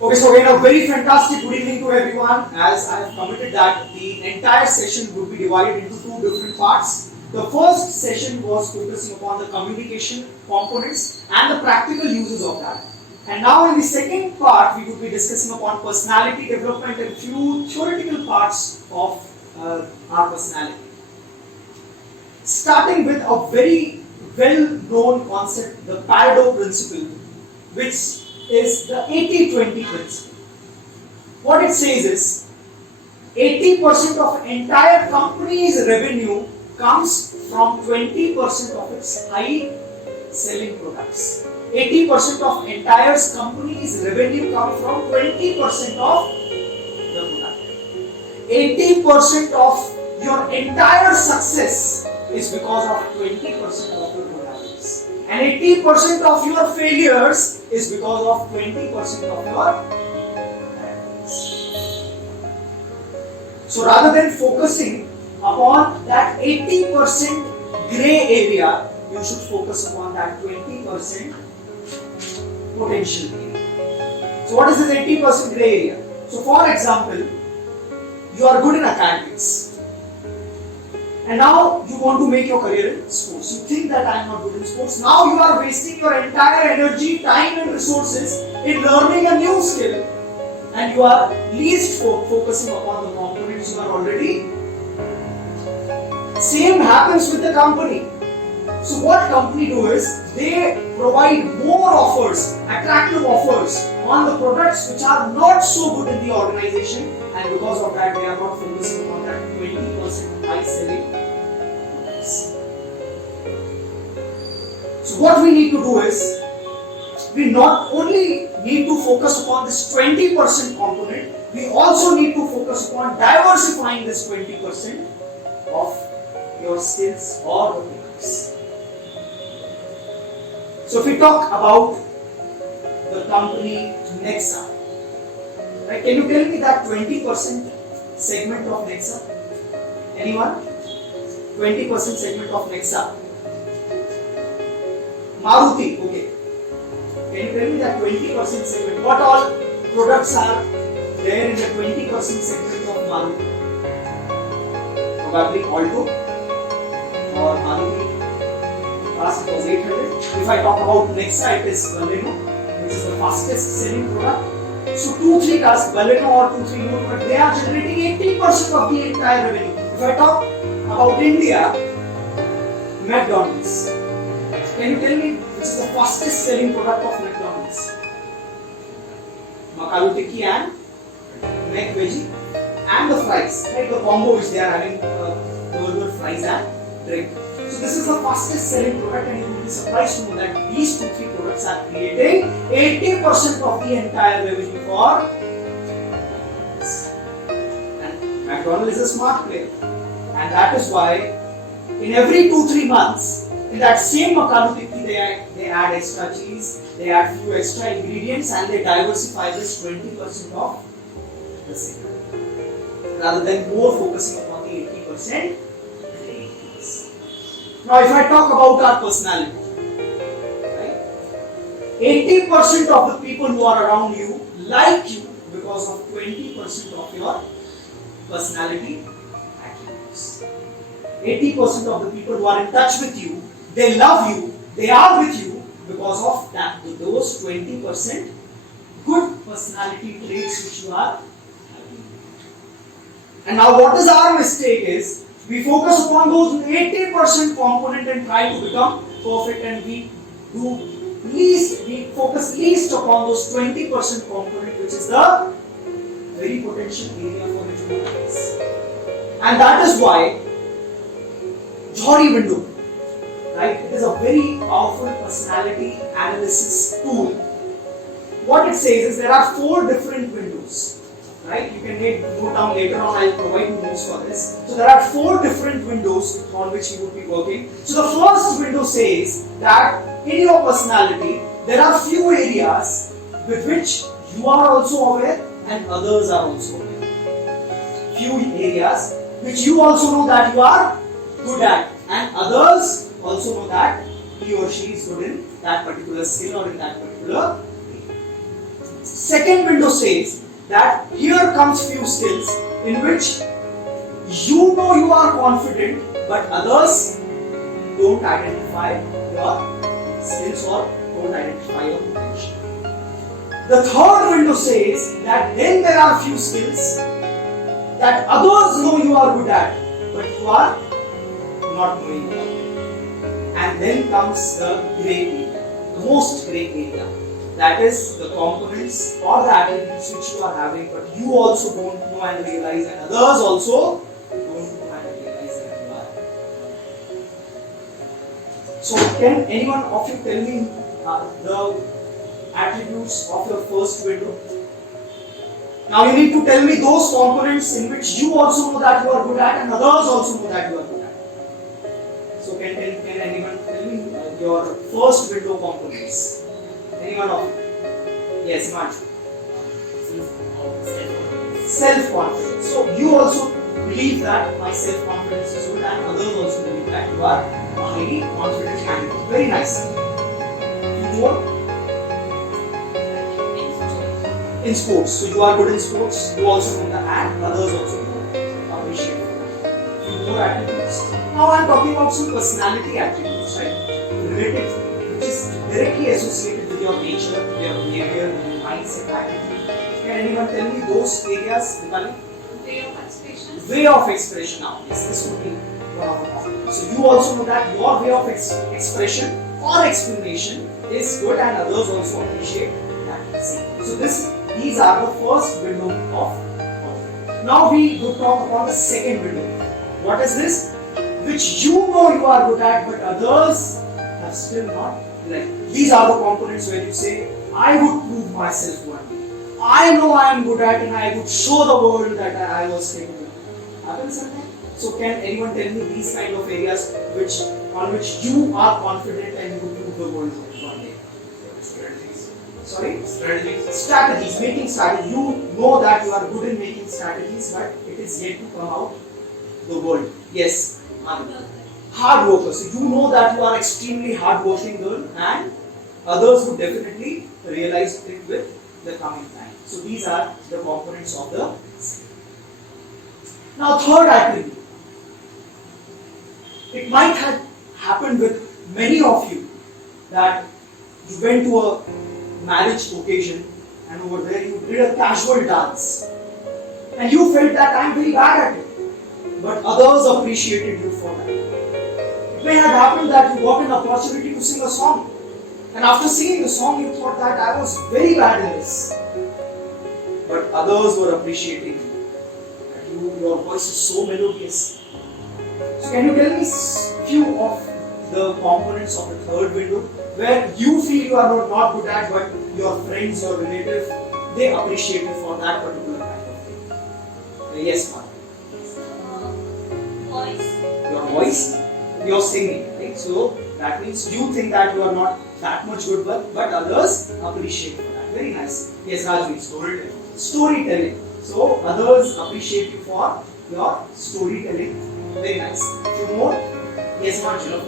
Okay, so again a very fantastic good evening to everyone. As I have committed that the entire session would be divided into two different parts. The first session was focusing upon the communication components and the practical uses of that. And now in the second part, we would be discussing upon personality development and few theoretical parts of our personality. Starting with a very well-known concept, the Pareto principle, which is the 80-20 principle. What it says is 80% of entire company's revenue comes from 20% of its high selling products. 80% of entire company's revenue comes from 20% of the product. 80% of your entire success is because of 20% of your products. And 80% of your failures is because of 20% of your failures. So rather than focusing upon that 80% gray area, you should focus upon that 20% potential area. So what is this 80% gray area? So for example, you are good in academics. And now you want to make your career in sports. You think that I am not good in sports. Now you are wasting your entire energy, time and resources in learning a new skill. And you are least focusing upon the components you are already. Same happens with the company. So what company do is, they provide more offers, attractive offers on the products which are not so good in the organization, and because of that they are not focusing on that 20% high selling products. So what we need to do is, we not only need to focus upon this 20% component, we also need to focus upon diversifying this 20% of your skills or the products. So if we talk about the company Nexa, right? Can you tell me that 20% segment of Nexa? Anyone? 20% segment of Nexa. Maruti, okay. Can you tell me that 20% segment? What all products are there in the 20% segment of Maruti? Probably Alto or Maruti. Last it was 800. If I talk about Nexa, it is Baleno, which is the fastest selling product. So 2-3 cars, Baleno or 2-3 more, but they are generating 80% of the entire revenue. If I talk about India, McDonald's. Can you tell me which is the fastest selling product of McDonald's? Makalu Tikki and Mac Veggie and the fries, right? The combo which they are having, burger, fries and drink. So this is the fastest selling product, and you will be surprised to know that these 2-3 products are creating 80% of the entire revenue for McDonald's. And McDonald's is a smart player, and that is why in every 2-3 months, in that same Makalu Tikki, they add extra cheese, they add few extra ingredients, and they diversify this 20% of the sale, rather than more focusing upon the 80%. Now if I talk about our personality, right? 80% of the people who are around you like you because of 20% of your personality attributes. 80% of the people who are in touch with you, they love you, they are with you because of that, those 20% good personality traits which you are having. And now what is our mistake is, we focus upon those 80% component and try to become perfect, and we focus least upon those 20% component, which is the very potential area for improvements. And that is why Johari window, right? It is a very powerful personality analysis tool. What it says is there are 4 different windows. Right? You can note down later on, I'll provide you notes for this. So there are 4 different windows on which you would be working. So the first window says that in your personality, there are few areas with which you are also aware and others are also aware. Few areas which you also know that you are good at, and others also know that he or she is good in that particular skill or in that particular area. Second window says that here comes few skills in which you know you are confident, but others don't identify your skills or don't identify your potential. The third window says that then there are few skills that others know you are good at, but you are not knowing about it. And then comes the gray area, the most gray area. That is the components or the attributes which you are having, but you also don't know and realize, and others also don't know and realize that you are. So, can anyone of you tell me the attributes of your first window? Now you need to tell me those components in which you also know that you are good at and others also know that you are good at. So can anyone tell me your first window components? Anyone of you? Yes, Manju. Self-confidence. So you also believe that my self-confidence is good and others also believe that you are a highly confident candidate. Very nice. More? In sports, so you are good in sports, you also know that, and others also appreciate it. More attributes. Now I am talking about some personality attributes, right? Related, which is directly associated with your nature, your behavior, your mindset, attitude. Can anyone tell me those areas, Nitali? Way of expression. Way of expression. Now, yes, this would be one of them. So you also know that your way of expression or explanation is good, and others also appreciate that. So these are the first window of confidence. Now we will talk about the second window. What is this? Which you know you are good at, but others have still not. Like these are the components where you say, I would prove myself one day. I know I am good at, and I would show the world that I was capable. Happens sometimes. So can anyone tell me these kind of areas on which you are confident and you would prove the world one day? Sorry? Strategies. Making strategies. You know that you are good in making strategies, but it is yet to come out the world. Yes. Hard worker. So you know that you are extremely hard working girl, and others would definitely realize it with the coming time. So these are the components of the skill. Now third attribute. It might have happened with many of you that you went to a marriage occasion and over there you did a casual dance and you felt that I am very bad at it, but others appreciated you for that. It may have happened that you got an opportunity to sing a song, and after singing the song you thought that I was very bad in this, but others were appreciating you, that your voice is so melodious. So can you tell me few of the components of the third window where you feel you are not good at, but your friends, your relatives, they appreciate you for that particular kind of thing? Yes, ma'am. Voice. Your voice, your singing, right? So that means you think that you are not that much good, but others appreciate for that. Very nice. Yes, Rajvi. Storytelling. Storytelling. So others appreciate you for your storytelling. Very nice. Few more. Yes, Manju.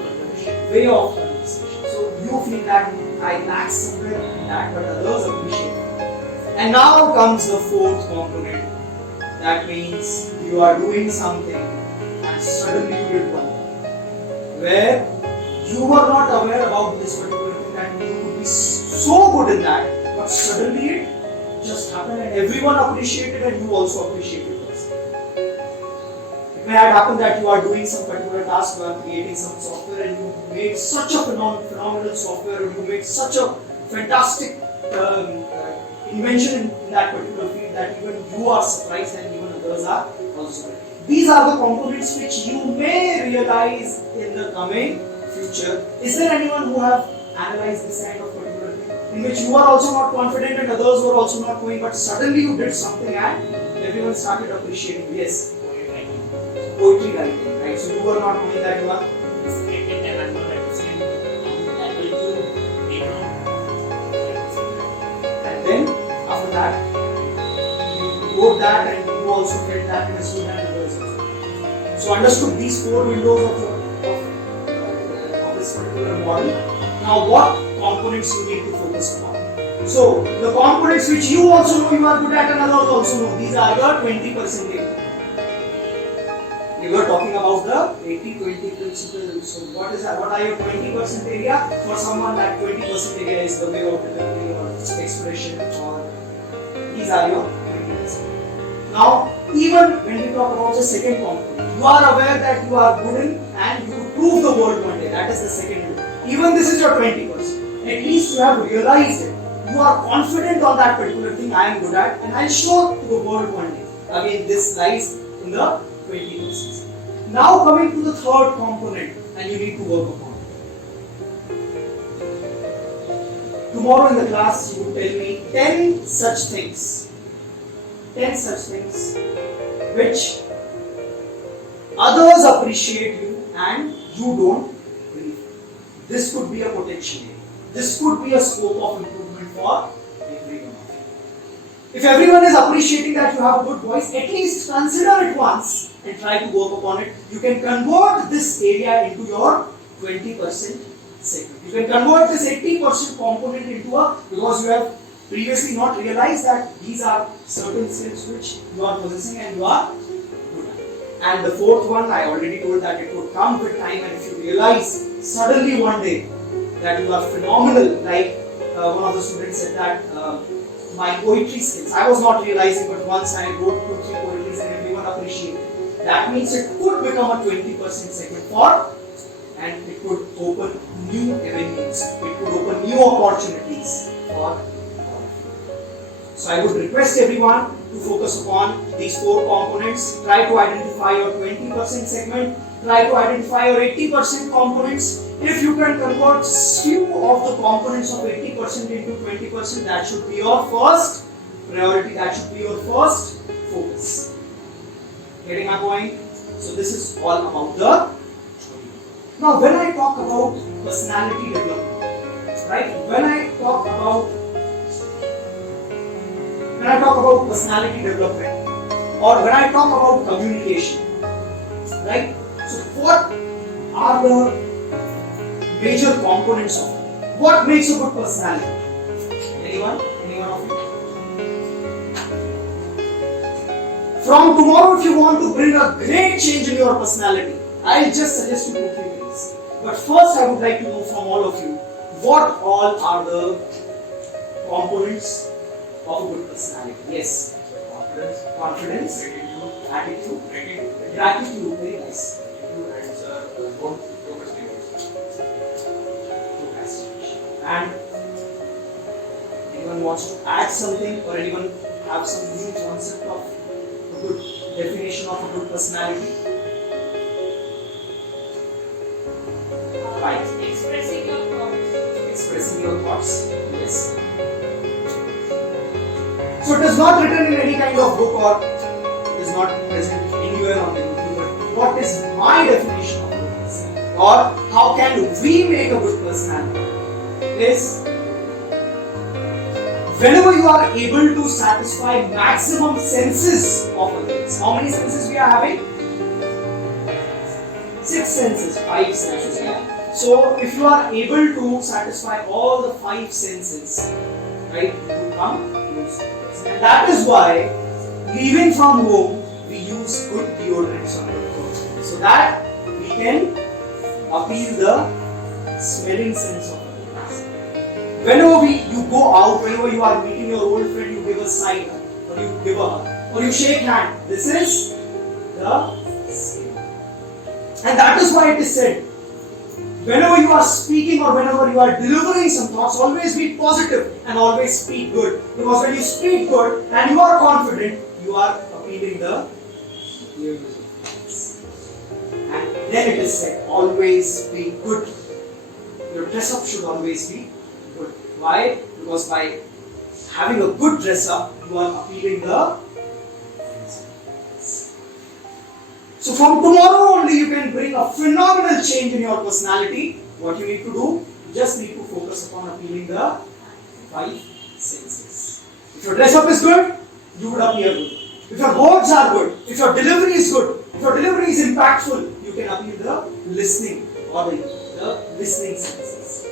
Way of conversation. So you feel that I lack somewhere in that, but others appreciate it. And now comes the fourth component. That means you are doing something and suddenly you did one where you were not aware about this particular thing, that you would be so good in that, but suddenly it just happened and everyone appreciated and you also appreciated it. It may have happened that you are doing some particular task, you are creating some software and you made such a phenomenal software, and you made such a fantastic invention in that particular field that even you are surprised and even others are also. These are the components which you may realize in the coming future. Is there anyone who have analyzed this kind of particular thing in which you are also not confident and others were also not knowing, but suddenly you did something and everyone started appreciating? Yes. Poetry writing, right? So you were not knowing that you are and then after that you wrote that and you also felt that understood and others also. So understood these four windows of this particular model. Now what components you need to focus upon? So the components which you also know you are good at and others also know, these are your 20% area. We were talking about the 80-20 principle. So what is that? What are your 20% area? For someone that 20% area is the way of delivery or expression, or these are your 20%. Now, even when we talk about the second component, you are aware that you are good in and you would prove the world one day. That is the second rule. Even this is your 20%. At least you have realized it. You are confident on that particular thing I am good at, and I'll show to the world one day. Again, this lies in the 20%. Now coming to the third component, and you need to work upon it. Tomorrow in the class, you would tell me 10 such things. 10 such things which others appreciate you and you don't believe. This could be a potential area. This could be a scope of improvement for everyone. If everyone is appreciating that you have a good voice, at least consider it once and try to work upon it. You can convert this area into your 20% segment. You can convert this 80% component into a, because you have previously not realized that these are certain skills which you are possessing and you are good at. And the fourth one, I already told that it would come with time, and if you realize suddenly one day that you are phenomenal, like one of the students said that my poetry skills, I was not realizing, but once I wrote 2-3 poetries and everyone appreciated. That means it could become a 20% segment for, and it could open new avenues, it could open new opportunities for. So I would request everyone to focus upon these 4 components. Try to identify your 20% segment, try to identify your 80% components. If you can convert few of the components of 80% into 20%, that should be your first priority, that should be your first focus. Getting my point? So this is all about the. Now when I talk about personality development, right? When I talk about personality development, or when I talk about communication, right? So what are the major components of it? What makes a good personality? Anyone? Anyone of you? From tomorrow, if you want to bring a great change in your personality, I'll just suggest you 2-3 things. But first, I would like to know from all of you, what all are the components of a good personality? Yes. Confidence, attitude, gratitude, very nice. And anyone wants to add something, or anyone have some new concept of a good definition of a good personality? Right. Expressing your thoughts. Expressing your thoughts. Yes. So it is not written in any kind of book, or it is not present anywhere on the YouTube, but what is my definition of good personality? Or how can we make a good personality? Is whenever you are able to satisfy maximum senses of others. How many senses we are having? 6 senses, 5 senses. Yeah. So if you are able to satisfy all the 5 senses, right, you will come close to this. And that is why leaving from home we use good deodorants on our clothes, so that we can appeal the smelling sense of others. Whenever you go out, whenever you are meeting your old friend, you give a side hug, or you give a hug, or you shake hand. This is the skill. And that is why it is said, whenever you are speaking or whenever you are delivering some thoughts, always be positive and always speak good. Because when you speak good and you are confident, you are appealing the ears of others. And then it is said, always be good. Your dress up should always be good. Why? Because by having a good dress up, you are appealing the. So from tomorrow only you can bring a phenomenal change in your personality. What you need to do? You just need to focus upon appealing the 5 senses. If your dress up is good, you would appear good. If your words are good, if your delivery is good, if your delivery is impactful, you can appeal the listening or the listening senses.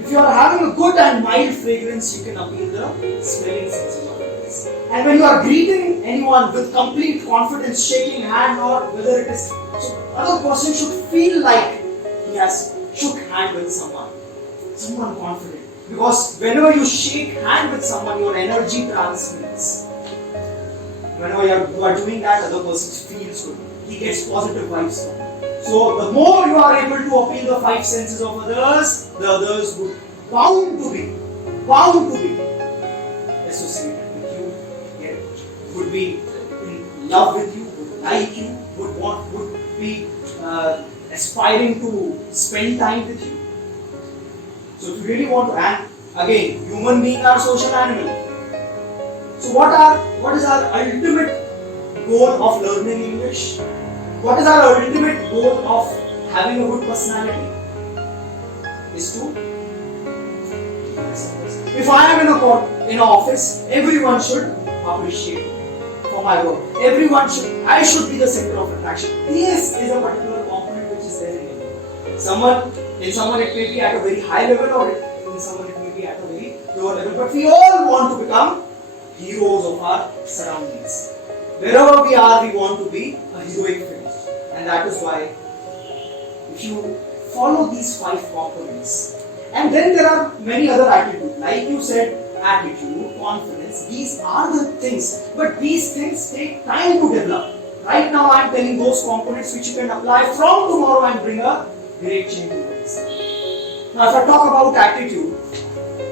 If you are having a good and mild fragrance, you can appeal the smelling senses of others. And when you are greeting anyone with complete confidence, shaking hand or whether it is, so other person should feel like he has shook hand with someone confident. Because whenever you shake hand with someone, your energy transmits. Whenever you are doing that, other person feels good. He gets positive vibes from you. So the more you are able to appeal the five senses of others, the others would bound to be associated with you, yeah, would be in love with you, would like you, would be aspiring to spend time with you. So if you really want to, and again, human beings are social animals. So what is our ultimate goal of learning English? What is our ultimate goal of having a good personality? Is to if I am in an office, everyone should appreciate me for my work. I should be the center of attraction. This is a particular component which is there in you. In someone it may be at a very high level, or in someone it may be at a very lower level. But we all want to become heroes of our surroundings. Wherever we are, we want to be a heroic figure. And that is why, if you follow these five components, and then there are many other attitudes, like you said, attitude, confidence, these are the things, but these things take time to develop. Right now I am telling those components which you can apply from tomorrow and bring a great change to this. Now if I talk about attitude,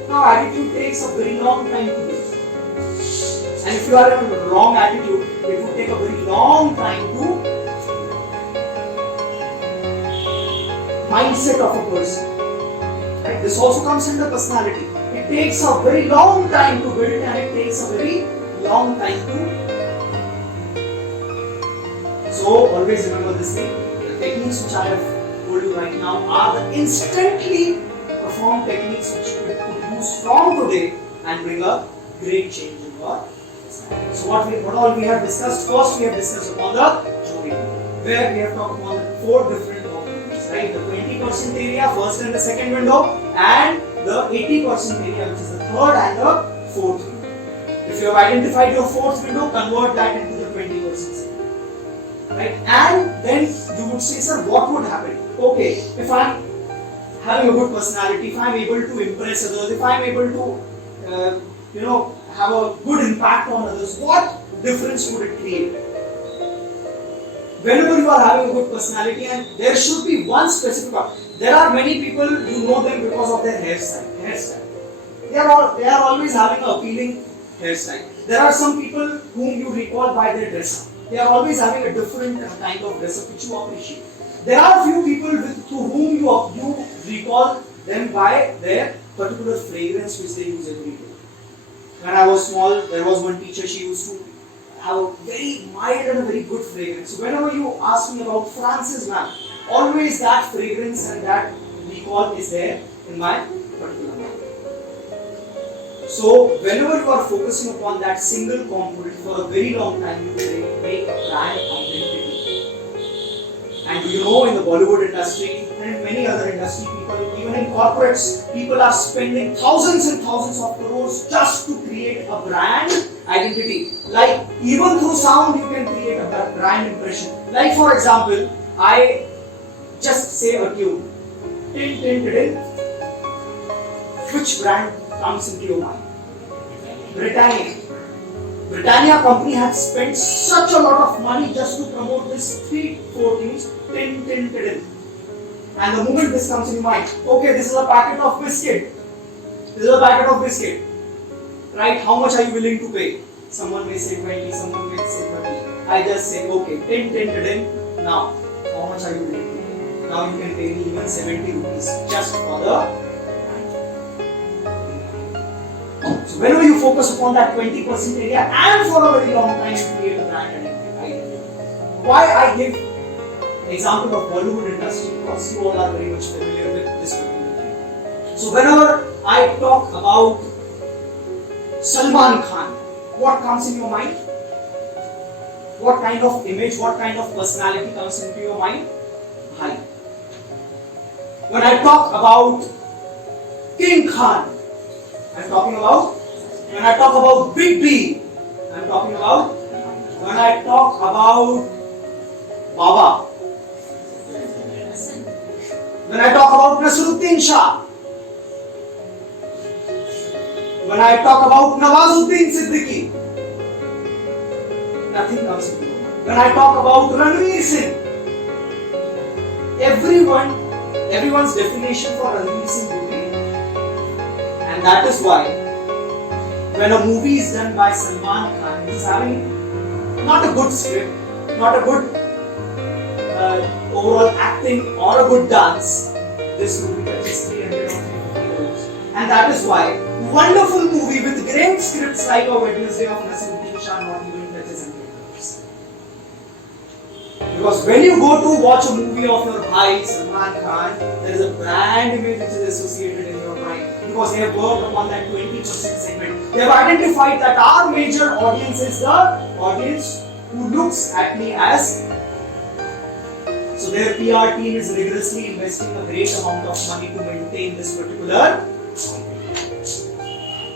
now attitude takes a very long time to build. And if you are in a wrong attitude, it will take a very long time to mindset of a person. Right? This also comes in the personality. It takes a very long time to build, and it takes a very long time to. So always remember this thing. The techniques which I have told you right now are the instantly performed techniques which you could use from today and bring a great change in your personality. So what all we have discussed? First we have discussed upon the Johari, where we have talked about the four different components, right? The 20% area, first and the second window, and the 80% area, which is the third and the fourth window. If you have identified your fourth window, convert that into the 20%. Right? And then you would say, sir, what would happen? Okay, if I am having a good personality, if I am able to impress others, if I am able to, have a good impact on others, what difference would it create? Whenever you are having a good personality, and there should be one specific one. There are many people, you know them because of their hairstyle. They are always having an appealing hairstyle. There are some people whom you recall by their dress up. They are always having a different kind of dress up which you appreciate. There are few people to whom you recall them by their particular fragrance which they use every day. When I was small, there was one teacher, she used to have a very mild and a very good fragrance. So whenever you ask me about Francis Man, always that fragrance and that recall is there in my particular mind. So whenever you are focusing upon that single component for a very long time, you make a brand identity. And you know, in the Bollywood industry and in many other industry, people, even in corporates, people are spending thousands and thousands of crores just to create a brand identity. Like even through sound, you can create a brand impression. Like for example, I just say a tune. Tin tin tin. Which brand comes into your mind? Britannia. Britannia company has spent such a lot of money just to promote this 3-4 tunes. Tin tin tin. And the moment this comes in your mind, okay, this is a packet of biscuit. This is a packet of biscuit. Right? How much are you willing to pay? Someone may say 20, someone may say 30. I just say, okay, tin tin tin. Now, how much are you willing to pay? Now you can pay me even 70 rupees just for the. So whenever you focus upon that 20% area and for a very long time you create a brand identity. Why I give example of Bollywood industry, because you all are very much familiar with this particular thing. So whenever I talk about Salman Khan, what comes in your mind? What kind of image, what kind of personality comes into your mind? Bhai. When I talk about King Khan. I'm talking about, when I talk about Big B, I'm talking about, when I talk about Baba, when I talk about Nasruddin Shah, when I talk about Nawazuddin Siddiqui, nothing comes into my mind. When I talk about Ranveer Singh, everyone's definition for Ranveer Singh would be, and that is why when a movie is done by Salman Khan, which is having not a good script, not a good overall acting or a good dance, this movie touches 350 crores. And that is why wonderful movie with great scripts like A Wednesday of Nasruddin Shah not even touches 100 crores. Because when you go to watch a movie of your bhai Salman Khan, there is a brand image which is associated in your mind. Because they have worked upon that 20% segment. They have identified that our major audience is the audience who looks at me as. So their PR team is rigorously investing a great amount of money to maintain this particular.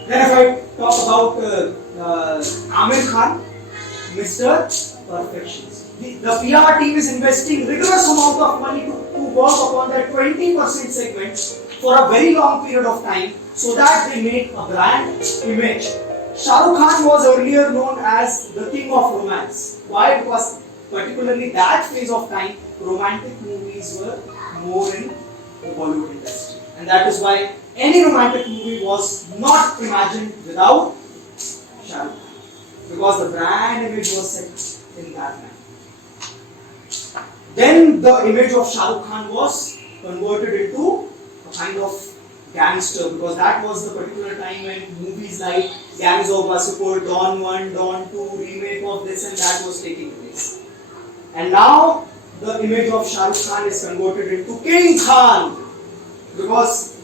Then if I talk about Amir Khan, Mr. Perfectionist. The PR team is investing rigorous amount of money to work upon that 20% segment for a very long period of time so that they make a brand image. Shah Rukh Khan was earlier known as the king of romance. Why? Because particularly that phase of time, romantic movies were more in the Bollywood industry. And that is why any romantic movie was not imagined without Shah Rukh Khan. Because the brand image was set in that manner. Then the image of Shah Rukh Khan was converted into a kind of gangster, because that was the particular time when movies like Gangs of Wasseypur, Dawn 1, Dawn 2, remake of this and that was taking place. And now the image of Shah Rukh Khan is converted into King Khan, because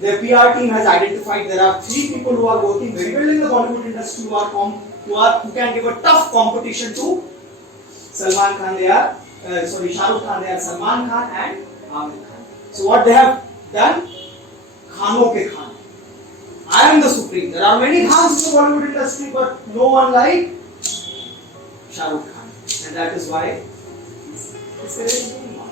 their PR team has identified there are 3 people who are working very well in the Bollywood industry who can give a tough competition to Salman Khan. They are Shah Rukh Khan. They are Salman Khan and Amir Khan. So what they have done? Khano ke Khan. I am the supreme. There are many Khans in the Bollywood industry, but no one like Shah Rukh Khan, and that is why it's going on.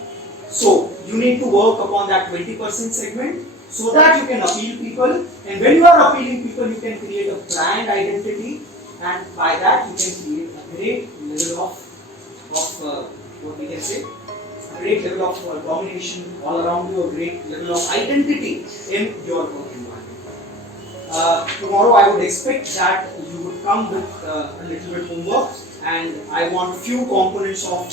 So you need to work upon that 20% segment so that you can appeal people, and when you are appealing people, you can create a brand identity, and by that you can create a great level of what we can say, a great level of domination all around you, a great level of identity in your work environment. Tomorrow I would expect that you would come with a little bit homework, and I want few components of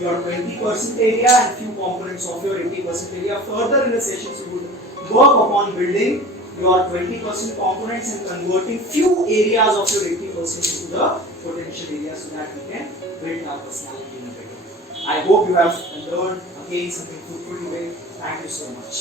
your 20% area and few components of your 80% area. Further in the sessions you would work upon building your 20% components and converting few areas of your 80% into the potential area so that we can build our personality in a better way. I hope you have learned again something fruitful today. Thank you so much.